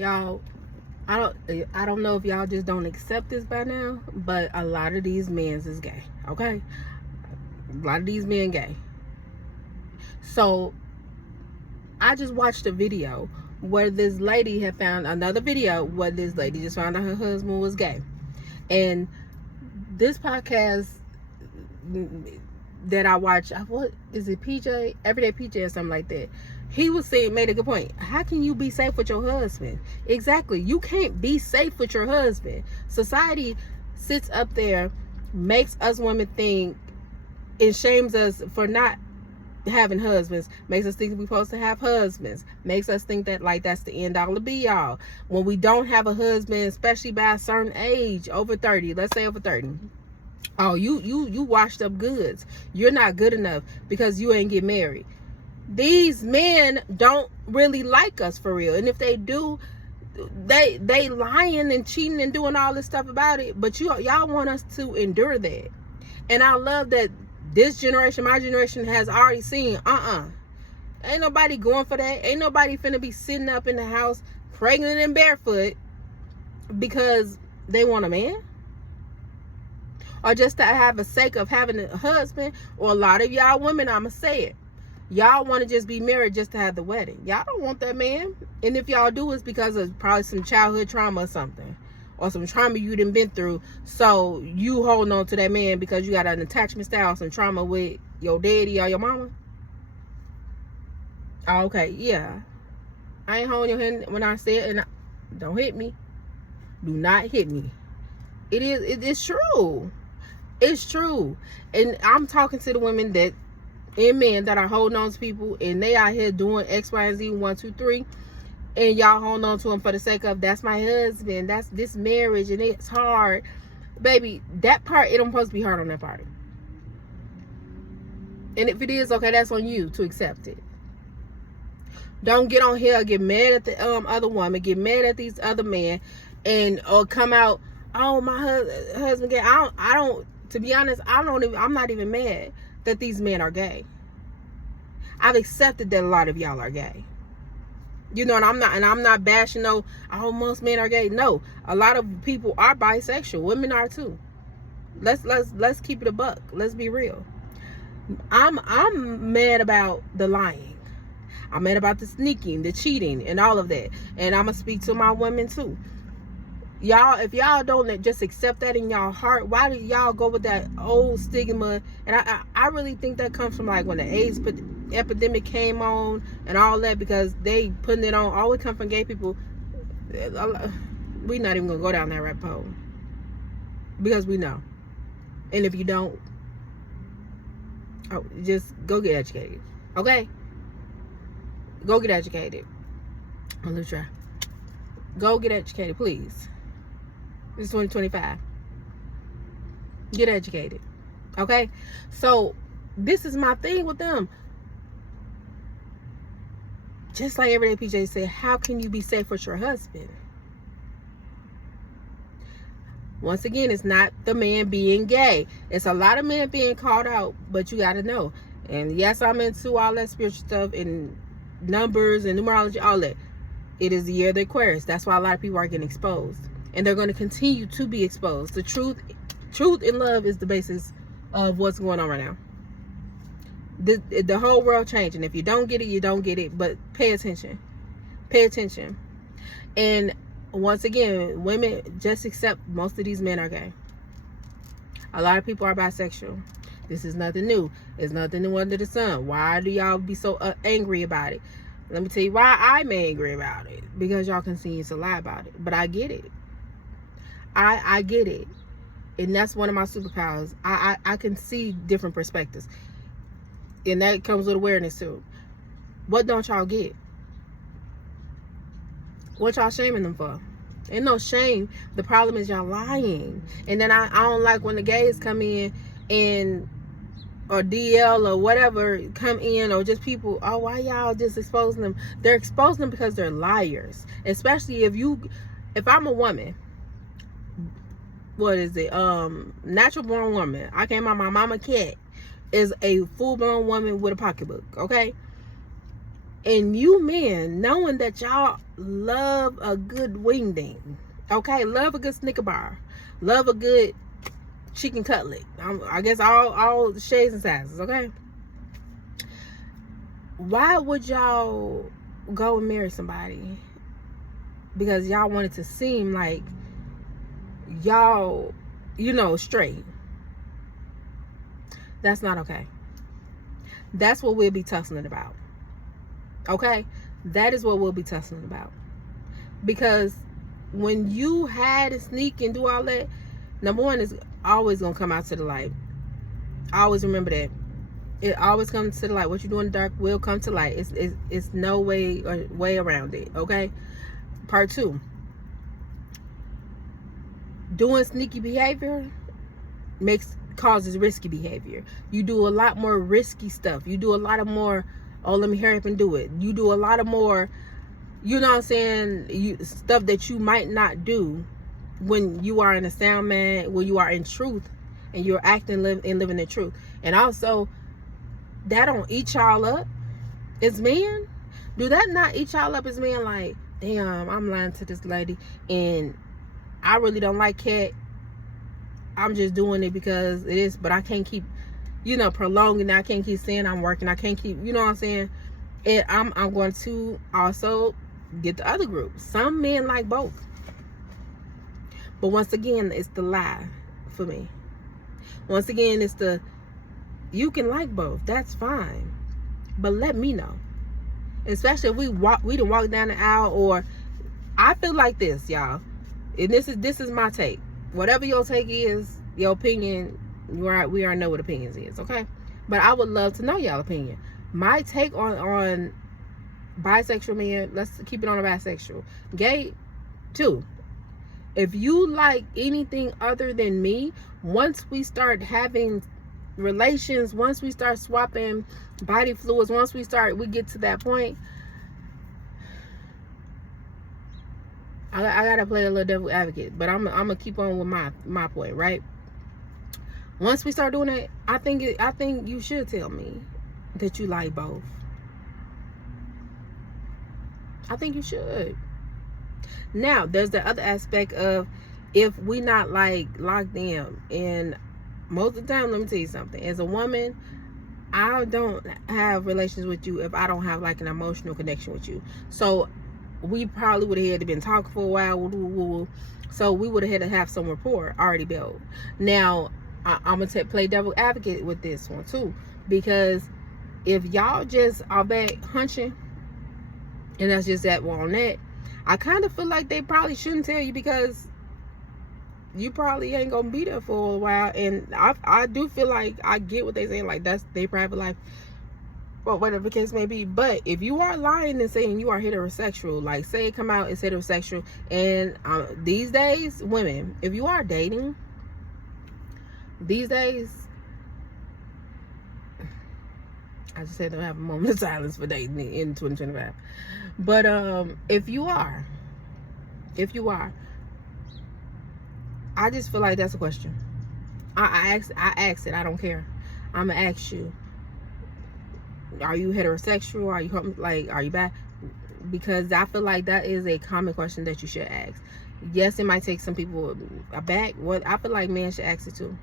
Y'all, I don't know if y'all just don't accept this by now, but a lot of these men is gay. Okay? A lot of these men gay. So I just watched a video where this lady had found another video where this lady just found out her husband was gay. And this podcast that I watch, what is it, PJ? Everyday PJ or something like that. He was saying, made a good point. How can you be safe with your husband? Exactly. You can't be safe with your husband. Society sits up there, makes us women think, and shames us for not having husbands, makes us think we're supposed to have husbands, makes us think that like that's the end all to be all. When we don't have a husband, especially by a certain age, over 30, let's say over 30. Oh, you washed up goods. You're not good enough because you ain't get married. These men don't really like us for real. And if they do, they lying and cheating and doing all this stuff about it. But y'all want us to endure that. And I love that this generation, my generation, has already seen, ain't nobody going for that. Ain't nobody finna be sitting up in the house pregnant and barefoot because they want a man. Or just to have a sake of having a husband. Or a lot of y'all women, I'ma say it, y'all want to just be married just to have the wedding. Y'all don't want that man. And if y'all do, it's because of probably some childhood trauma or something, or some trauma you done been through. So you holding on to that man because you got an attachment style, some trauma with your daddy or your mama. Oh, okay, yeah. I ain't holding your hand when I say it, and don't hit me. Do not hit me. It's true. It's true. And I'm talking to the women that, and men that are holding on to people, and they out here doing X, Y, and Z, 1, 2, 3, and y'all hold on to them for the sake of, that's my husband, that's this marriage, and it's hard. Baby, that part, it don't supposed to be hard on that part. And if it is, okay, that's on you to accept it. Don't get on here, get mad at the other woman, get mad at these other men, and or come out, oh, my husband gay. I don't. To be honest, I'm not even mad that these men are gay. I've accepted that a lot of y'all are gay. You know, and I'm not bashing most men are gay. No, a lot of people are bisexual. Women are too. Let's keep it a buck. Let's be real. I'm mad about the lying. I'm mad about the sneaking, the cheating, and all of that. And I'm gonna speak to my women too. Y'all, if y'all don't just accept that in y'all heart, why do y'all go with that old stigma? And I really think that comes from like when the AIDS epidemic came on and all that, because they putting it on, all it come from gay people. We not even gonna go down that rabbit hole because we know. And if you don't, just go get educated. Okay? Go get educated. I'm gonna try. Go get educated, please. It's 2025. Get educated. Okay? So, this is my thing with them. Just like Everyday PJ said, how can you be safe with your husband? Once again, it's not the man being gay. It's a lot of men being called out, but you got to know. And yes, I'm into all that spiritual stuff and numbers and numerology, all that. It is the year of the Aquarius. That's why a lot of people are getting exposed. And they're going to continue to be exposed. The truth and love is the basis of what's going on right now. The whole world changing. If you don't get it, you don't get it. But pay attention. Pay attention. And once again, women, just accept most of these men are gay. A lot of people are bisexual. This is nothing new. It's nothing new under the sun. Why do y'all be so angry about it? Let me tell you why I'm angry about it. Because y'all continue to lie about it. But I get it. I get it. And that's one of my superpowers. I can see different perspectives. And that comes with awareness too. What don't y'all get? What y'all shaming them for? Ain't no shame. The problem is y'all lying. And then I don't like when the gays come in and, or DL or whatever come in, or just people, oh, why y'all just exposing them? They're exposing them because they're liars. Especially if I'm a woman, what is it? Natural born woman. I came out, my mama cat is a full blown woman with a pocketbook, okay? And you men, knowing that y'all love a good wing ding, okay, love a good Snicker bar, love a good chicken cutlet, I guess all shades and sizes, okay? Why would y'all go and marry somebody because y'all wanted to seem like y'all, straight? That's not okay. That's what we'll be tussling about. Okay? That is what we'll be tussling about. Because when you hide and sneak and do all that, number one, is always going to come out to the light. Always remember that. It always comes to the light. What you do in the dark will come to light. It's no way around it. Okay? Part 2. Doing sneaky behavior causes risky behavior. You do a lot more risky stuff. You do a lot of more, oh, let me hurry up and do it. You do a lot of more, stuff that you might not do when you are in a sound man, when you are in truth and you're acting and living the truth. And also, that don't eat y'all up as men. Do that not eat y'all up as men? Like, damn, I'm lying to this lady and I really don't like cat. I'm just doing it because it is, but I can't keep, prolonging it. I can't keep saying I'm working. I can't keep, you know what I'm saying? And I'm going to also get the other group. Some men like both. But once again, it's the lie for me. Once again, it's you can like both. That's fine. But let me know. Especially if we done walk down the aisle, or I feel like this, y'all. And this is my take. Whatever your take is, your opinion, we already know what opinions is, okay? But I would love to know y'all opinion. My take on bisexual men, let's keep it on a bisexual. Gay, too. If you like anything other than me, once we start having relations, once we start swapping body fluids, once we get to that point, I gotta play a little devil advocate, but I'm gonna keep on with my point, right? Once we start doing it, I think you should tell me that you like both. I think you should. Now, there's the other aspect of if we not like locked in, and most of the time, let me tell you something. As a woman, I don't have relations with you if I don't have like an emotional connection with you. So we probably would have had to been talking for a while. So we would have had to have some rapport already built. Now, I'm going to play devil advocate with this one too. Because if y'all just are back hunching, and that's just that one on that, I kind of feel like they probably shouldn't tell you, because you probably ain't going to be there for a while. And I do feel like I get what they saying. Like, that's their private life. Well, whatever the case may be. But if you are lying and saying you are heterosexual, like say it come out as heterosexual, and these days, women, if you are dating, these days, I just said don't have a moment of silence for dating in 2025. But if you are, I just feel like that's a question. I ask it. I don't care. I'm gonna ask you. Are you heterosexual? Are you bi? Because I feel like that is a common question that you should ask. Yes, it might take some people aback. What I feel like men should ask it too.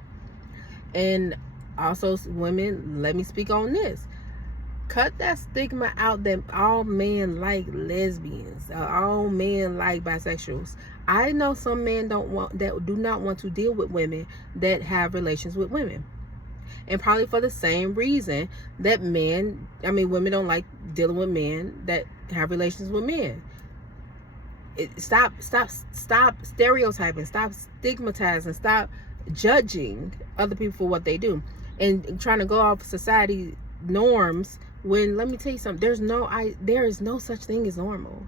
And also, women, let me speak on this. Cut that stigma out that all men like lesbians, all men like bisexuals. I know some men do not want to deal with women that have relations with women. And probably for the same reason that women don't like dealing with men that have relations with men. Stop stereotyping, stop stigmatizing, stop judging other people for what they do, and trying to go off society norms when, let me tell you something, there is no such thing as normal.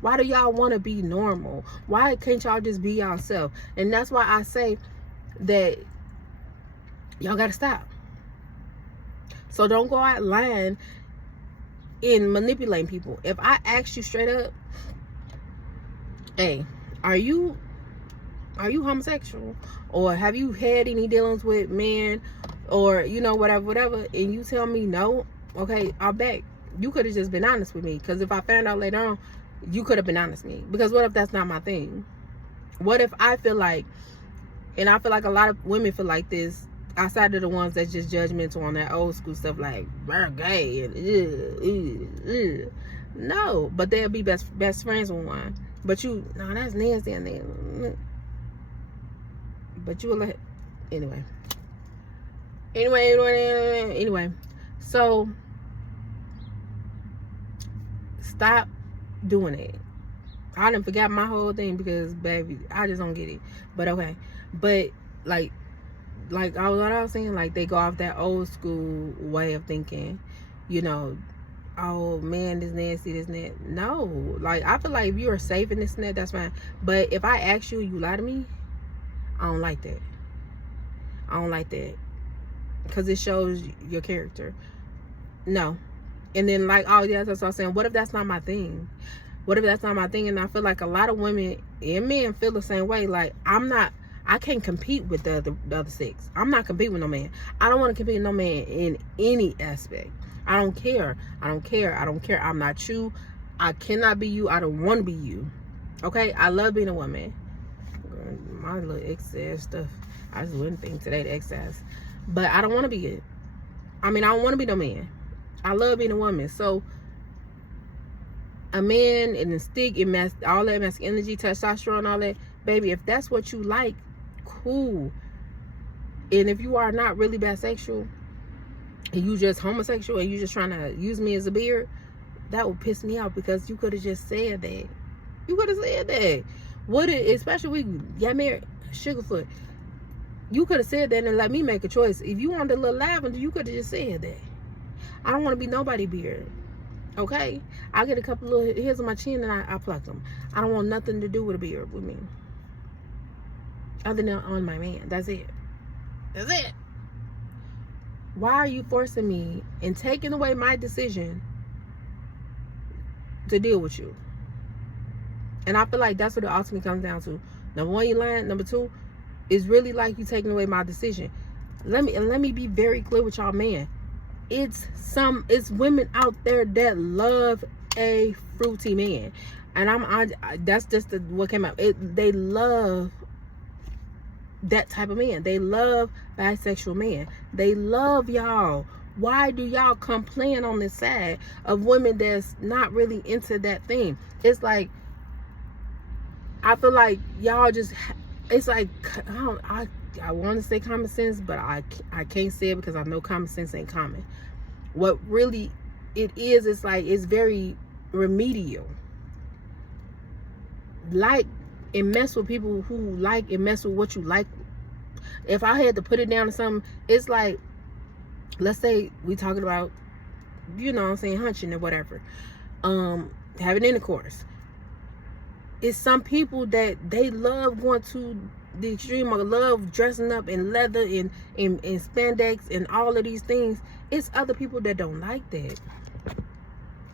Why do y'all want to be normal? Why can't y'all just be yourself? And that's why I say that y'all gotta stop. So don't go out lying and manipulating people. If I ask you straight up, hey, are you homosexual, or have you had any dealings with men, or whatever, and you tell me no, okay, I'll bet you could have just been honest with me. Because if I found out later on, you could have been honest with me. Because what if that's not my thing? What if I feel like, and I feel like a lot of women feel like this, outside of the ones that's just judgmental on that old school stuff, like we're gay and no, but they'll be best friends with one. But you, no, that's nasty, and then, but you will let, anyway. So stop doing it. I done forgot my whole thing because, baby, I just don't get it. But okay, but like what I was saying, like they go off that old school way of thinking, you know. Oh man, this nasty, this and that. No, like I feel like if you are safe in this and that, that's fine. But if I ask you, you lie to me, I don't like that. I don't like that because it shows your character. No. And then like, oh yeah, that's what I was saying. What if that's not my thing? What if that's not my thing? And I feel like a lot of women and men feel the same way. Like I can't compete with the other sex. I'm not competing with no man. I don't want to compete with no man in any aspect. I don't care. I'm not you. I cannot be you. I don't want to be you. Okay? I love being a woman. My little excess stuff. I just wouldn't think today the excess. But I don't want to be it. I mean, I don't want to be no man. I love being a woman. So, a man and the stick and all that masculine energy, testosterone, all that, baby, if that's what you like, cool. And if you are not really bisexual, and you just homosexual and you just trying to use me as a beard, that would piss me off because you could have just said that. You could have said that. Would it, especially we got married, Sugarfoot. You could have said that and let me make a choice. If you wanted a little lavender, you could have just said that. I don't want to be nobody beard. Okay? I get a couple little hairs on my chin and I pluck them. I don't want nothing to do with a beard with me. Other than on my man. That's it. That's it. Why are you forcing me and taking away my decision to deal with you? And I feel like that's what it ultimately comes down to. Number one, you lying. Number two, it's really like you taking away my decision. Let me be very clear with y'all, man. It's women out there that love a fruity man, and that's just what came out. They love that type of man. They love bisexual men. They love y'all. Why do y'all complain on this side of women that's not really into that thing? It's like, I feel like y'all just, it's like, I want to say common sense, but I can't say it because I know common sense ain't common. What really it is, it's like, it's very remedial. Like and mess with people who like and mess with what you like. If I had to put it down to something, it's like, let's say we talking about, you know what I'm saying, hunching or whatever, having intercourse. It's some people that they love going to the extreme of love dressing up in leather and spandex and all of these things. It's other people that don't like that.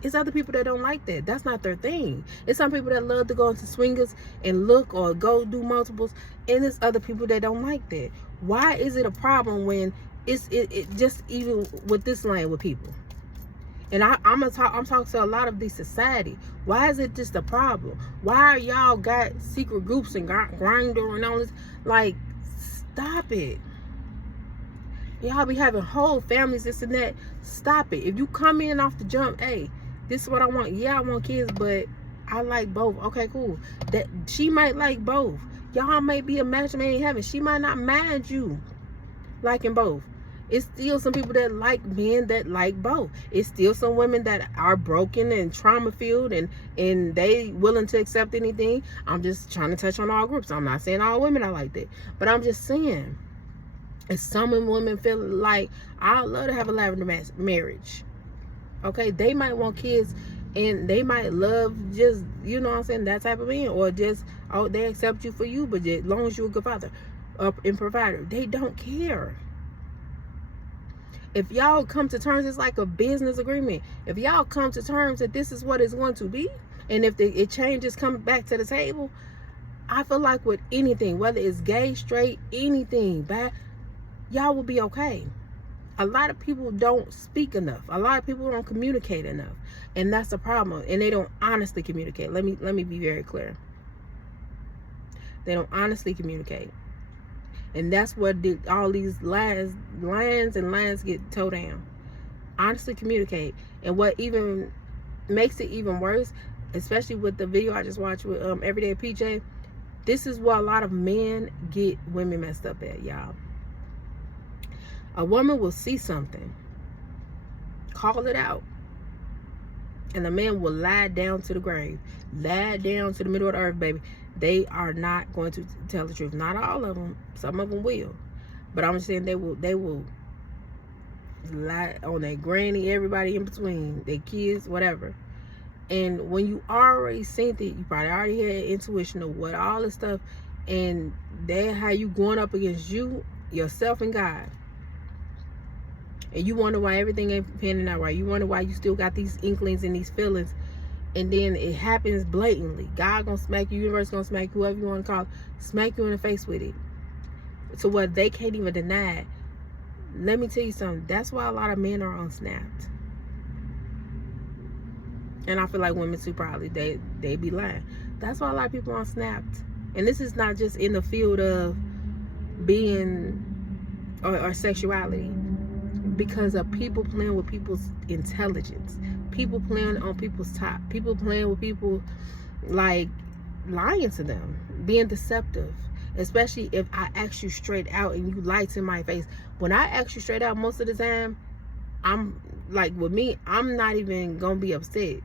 It's other people that don't like that. That's not their thing. It's some people that love to go into swingers and look or go do multiples, and it's other people that don't like that. Why is it a problem when it just even with this line with people? And I'm talking to a lot of the society. Why is it just a problem? Why are y'all got secret groups and Grindr and all this? Like, stop it. Y'all be having whole families, this and that. Stop it. If you come in off the jump, hey, this is what I want. Yeah, I want kids, but I like both. Okay, cool. That she might like both. Y'all may be a match made in heaven. She might not mind you liking both. It's still some people that like men that like both. It's still some women that are broken and trauma filled and they willing to accept anything. I'm just trying to touch on all groups. I'm not saying all women are like that, but I'm just saying, if some women feel like, I'd love to have a lavender marriage. Okay, they might want kids and they might love just, you know what I'm saying, that type of man, or just, oh, they accept you for you, but as long as you're a good father and provider, they don't care. If y'all come to terms, it's like a business agreement. If y'all come to terms that this is what it's going to be, and if it changes, come back to the table, I feel like with anything, whether it's gay, straight, anything, bad, y'all will be okay. A lot of people don't speak enough. A lot of people don't communicate enough, and that's the problem. And they don't honestly communicate. Let me be very clear. They don't honestly communicate, and that's where all these lands get towed down. Honestly communicate. And what even makes it even worse, especially with the video I just watched with Everyday PJ, this is where a lot of men get women messed up at, y'all. A woman will see something, call it out, and the man will lie down to the grave, lie down to the middle of the earth, baby. They are not going to tell the truth. Not all of them. Some of them will, but I'm just saying they will lie on their granny, everybody in between, their kids, whatever. And when you already seen it, you probably already had intuition of what all this stuff, and that how you going up against you, yourself, and God. And you wonder why everything ain't panning out right. You wonder why you still got these inklings and these feelings. And then it happens blatantly. God gonna smack you, universe gonna smack you, whoever you want to call, smack you in the face with it. So what they can't even deny it. Let me tell you something. That's why a lot of men are unsnapped. And I feel like women too, probably. They be lying. That's why a lot of people are unsnapped. And this is not just in the field of being or sexuality. Because of people playing with people's intelligence, people playing on people's top, people playing with people, like lying to them, being deceptive. Especially if I ask you straight out and you lie to my face. When I ask you straight out, most of the time, I'm like, with me, I'm not even gonna be upset,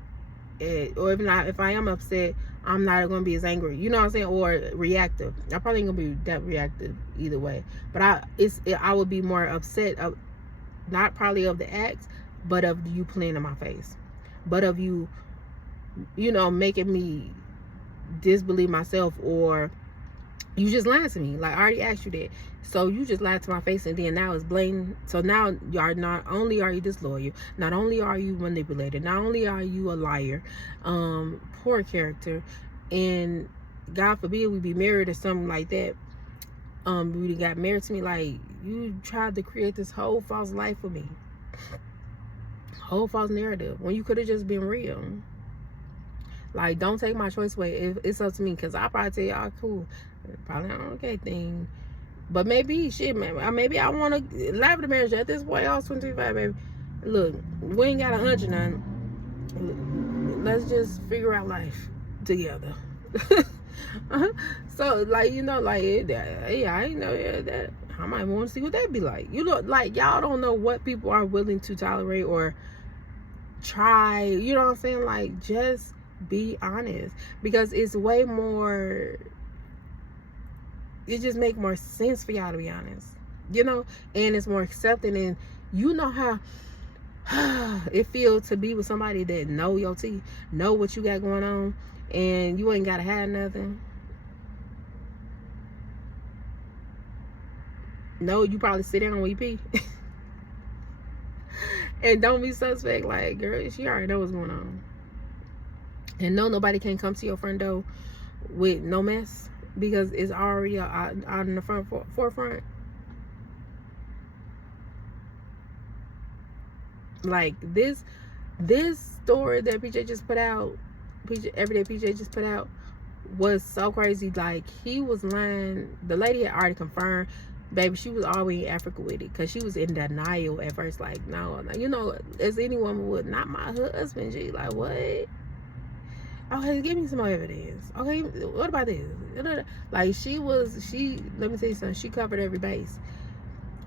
or if I am upset, I'm not gonna be as angry, you know what I'm saying, or reactive. I probably ain't gonna be that reactive either way, but I would be more upset of, not probably of the act, but of you playing in my face, but of you know, making me disbelieve myself, or you just lied to me. Like, I already asked you that, so you just lied to my face, and then now it's blatant. So now y'all, not only are you disloyal, not only are you manipulated, not only are you a liar, poor character, and God forbid we be married or something like that. We got married to me, like, you tried to create this whole false life for me, whole false narrative, when you could have just been real. Like, don't take my choice away. It's up to me, because I probably tell y'all, cool, probably not an okay thing, but maybe shit, man, maybe I want to live the marriage at this point. I was 25, baby. Look, we ain't got 100 now. Let's just figure out life together. So, like, you know, like, yeah, I ain't know that. I might want to see what that be like. You know, like, y'all don't know what people are willing to tolerate or try. You know what I'm saying? Like, just be honest, because it's way more. It just make more sense for y'all to be honest, you know, and it's more accepting. And you know how it feels to be with somebody that know your teeth, know what you got going on, and you ain't gotta hide nothing. No, you probably sit down when you pee. And don't be suspect. Like, girl, she already know what's going on. And no, nobody can come to your front door with no mess, because it's already out in the forefront. Like, this story that PJ just put out, Everyday PJ just put out, was so crazy. Like, he was lying. The lady had already confirmed, baby, she was already in Africa with it, because she was in denial at first. Like, no, you know, as any woman would, not my husband. She like, what? Okay, give me some more evidence. Okay, what about this? Like, let me tell you something, she covered every base,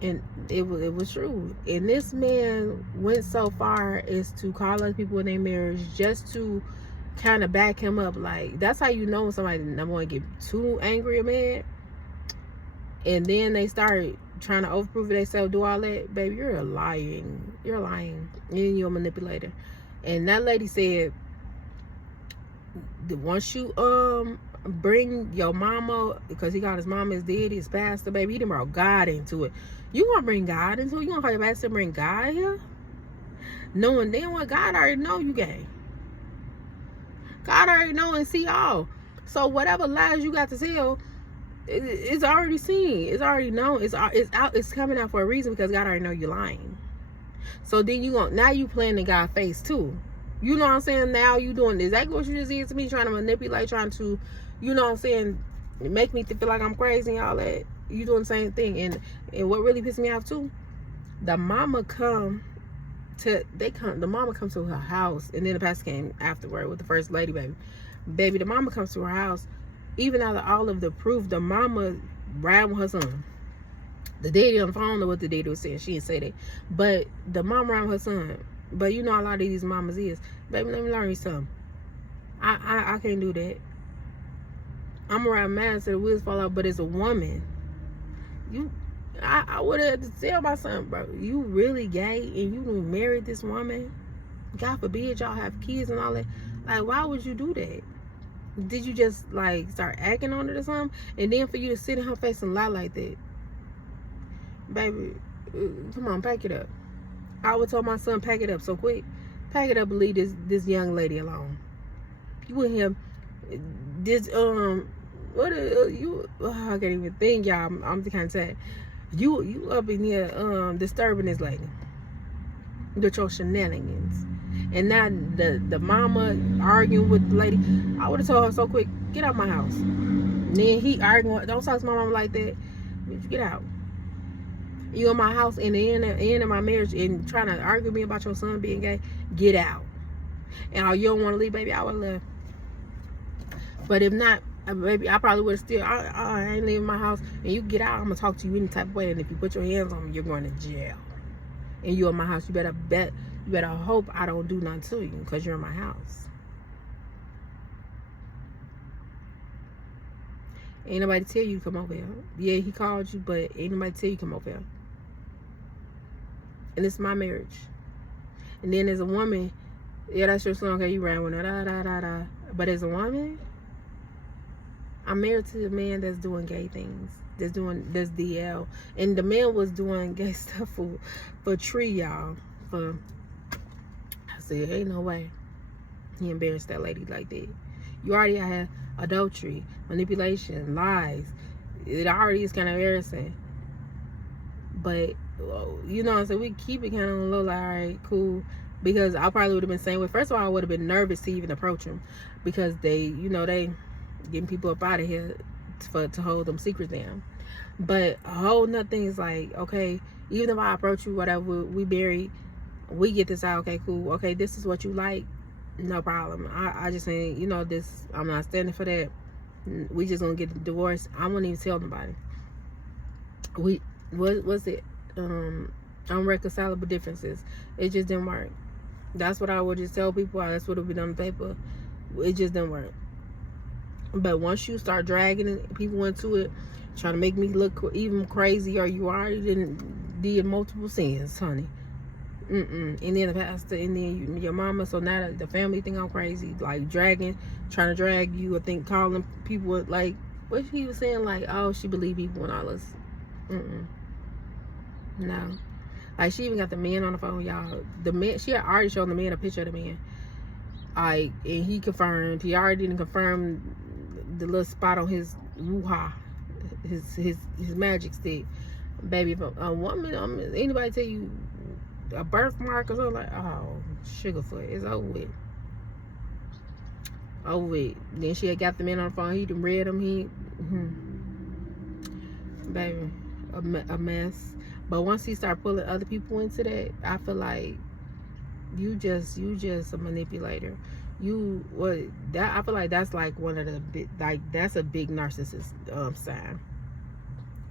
and it was true. And this man went so far as to call other people in their marriage just to kind of back him up. Like, that's how you know when somebody, number one, get too angry or mad, and then they start trying to overprove themselves, do all that. Baby, you're lying, and you're a manipulator. And that lady said, once you bring your mama, because he got his mama as dead, his pastor, baby, he done brought God into it. You gonna bring God into it? You gonna call your pastor and bring God here, knowing then what God already know you gay. God already know and see all. So whatever lies you got to tell, It's already seen. It's already known. It's out. It's coming out for a reason, because God already know you're lying. So then now you playing in God's face too. You know what I'm saying? Now you doing exactly what you just did to me, trying to manipulate, trying to, you know what I'm saying, make me feel like I'm crazy and all that. You doing the same thing. And what really pissed me off too, the mama come to her house, and then the pastor came afterward with the first lady, baby, the mama comes to her house. Even out of all of the proof, the mama ran with her son. The daddy on the phone, I don't know what the daddy was saying. She didn't say that. But the mama ran with her son. But you know a lot of these mamas is, baby, let me learn you something. I can't do that. I'm around mad so the wheels fall out, but as a woman, I would have to tell my son, bro, you really gay and you married this woman? God forbid y'all have kids and all that. Like, why would you do that? Did you just like start acting on it or something? And then for you to sit in her face and lie like that, baby, come on, pack it up. I would tell my son, pack it up so quick. Pack it up and leave this young lady alone. You with him, this what you? Oh, I can't even think, y'all. I'm the kind of sad. You up in here disturbing this lady with your shenanigans. And now the mama arguing with the lady. I would have told her so quick, get out my house. And then he arguing, don't talk to my mama like that. Get out. You in my house in the end of my marriage and trying to argue with me about your son being gay. Get out. And you don't want to leave, baby, I would left. But if not, baby, I probably would have still, I ain't leaving my house. And you get out, I'm going to talk to you any type of way. And if you put your hands on me, you're going to jail. And you in my house, you better hope I don't do nothing to you, because you're in my house. Ain't nobody tell you to come over here. Yeah, he called you, but ain't nobody tell you to come over here. And it's my marriage. And then as a woman, yeah, that's your son. Okay, you ran with her. But as a woman, I'm married to a man that's doing gay things. That's DL. And the man was doing gay stuff for Tree, y'all. I said, ain't no way he embarrassed that lady like that. You already had adultery, manipulation, lies. It already is kind of embarrassing. But, you know what I'm saying? We keep it kind of on the low, like, all right, cool. Because I probably would have been saying, well, first of all, I would have been nervous to even approach him. Because they getting people up out of here to hold them secrets down. But a whole nother thing is like, okay, even if I approach you, whatever, we married, we get this out, okay, cool. Okay, this is what you like. No problem. I just ain't, this, I'm not standing for that. We just gonna get the divorce. I won't even tell nobody. What was it? Unreconcilable differences. It just didn't work. That's what I would just tell people. That's what would be on the paper. It just didn't work. But once you start dragging people into it, trying to make me look even crazier, you already did multiple sins, honey. And then the pastor, and then your mama. So now the family think I'm crazy, like trying to drag you. I think calling people like what he was saying, like, oh, she believed people and all this. No, like she even got the man on the phone, y'all. The man, she had already shown the man a picture of the man. And he confirmed. He already didn't confirm the little spot on his woo-ha, his magic stick. Baby, if a woman, anybody tell you a birthmark or something, like, oh, Sugarfoot, it's over with. Over with. Then she had got the man on the phone. He done read him. Baby, a mess. But once he started pulling other people into that, I feel like you just a manipulator. I feel like that's like one of the big, like, that's a big narcissist sign.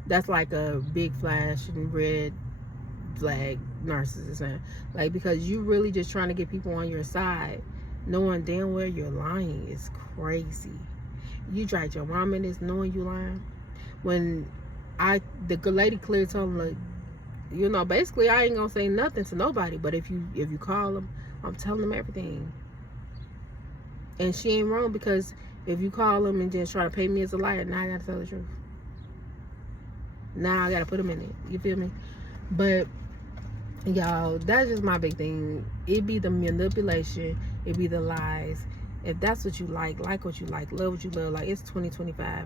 That's like a big flash and red flag narcissist sign. Like, because you really just trying to get people on your side, knowing damn well you're lying is crazy. You dragged your mom in this knowing you lying. When the lady clearly told him, like, basically I ain't gonna say nothing to nobody, but if you call them, I'm telling them everything. And she ain't wrong, because if you call them and just try to pay me as a liar, now I gotta tell the truth. Now I gotta put them in it. You feel me? But y'all, that's just my big thing. It be the manipulation. It be the lies. If that's what you like what you like, love what you love. Like, it's 2025.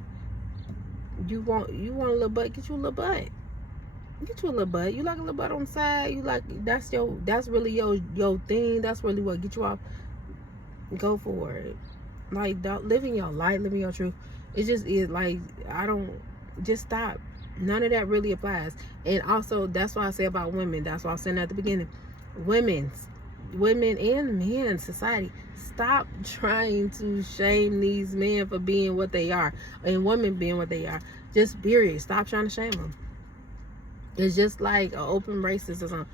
You want a little butt, get you a little butt. Get you a little butt. You like a little butt on the side, you like, that's really your thing. That's really what get you off. Go for it. Like, don't living your life, living your truth. It just is like, just stop. None of that really applies. And also, that's why I say about women. That's why I was saying at the beginning. Women and men, society, stop trying to shame these men for being what they are, and women being what they are. Just period. Stop trying to shame them. It's just like an open racist or something.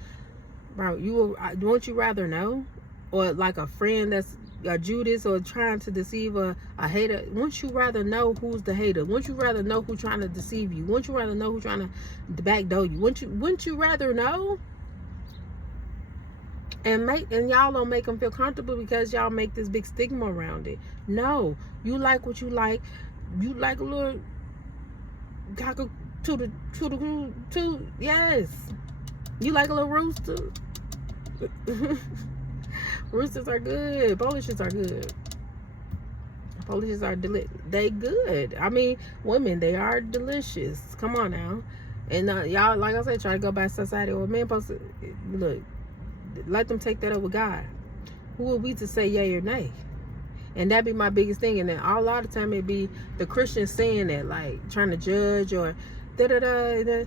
Bro, won't you rather know? Or like a friend that's a Judas or trying to deceive a hater. Wouldn't you rather know who's the hater? Wouldn't you rather know who's trying to deceive you? Wouldn't you rather know who's trying to backdoor you? Wouldn't you rather know? And y'all don't make them feel comfortable because y'all make this big stigma around it. No, you like what you like. You like a little cockatoo to yes. You like a little rooster. Roosters are good. Polishes are good. Polishes are they good. I mean, women, they are delicious. Come on now. And y'all, like I said, try to go by society. Or men supposed to look. Let them take that up with God. Who are we to say yay or nay? And that be my biggest thing. And then a lot of time it be the Christians saying that, like trying to judge or da da da.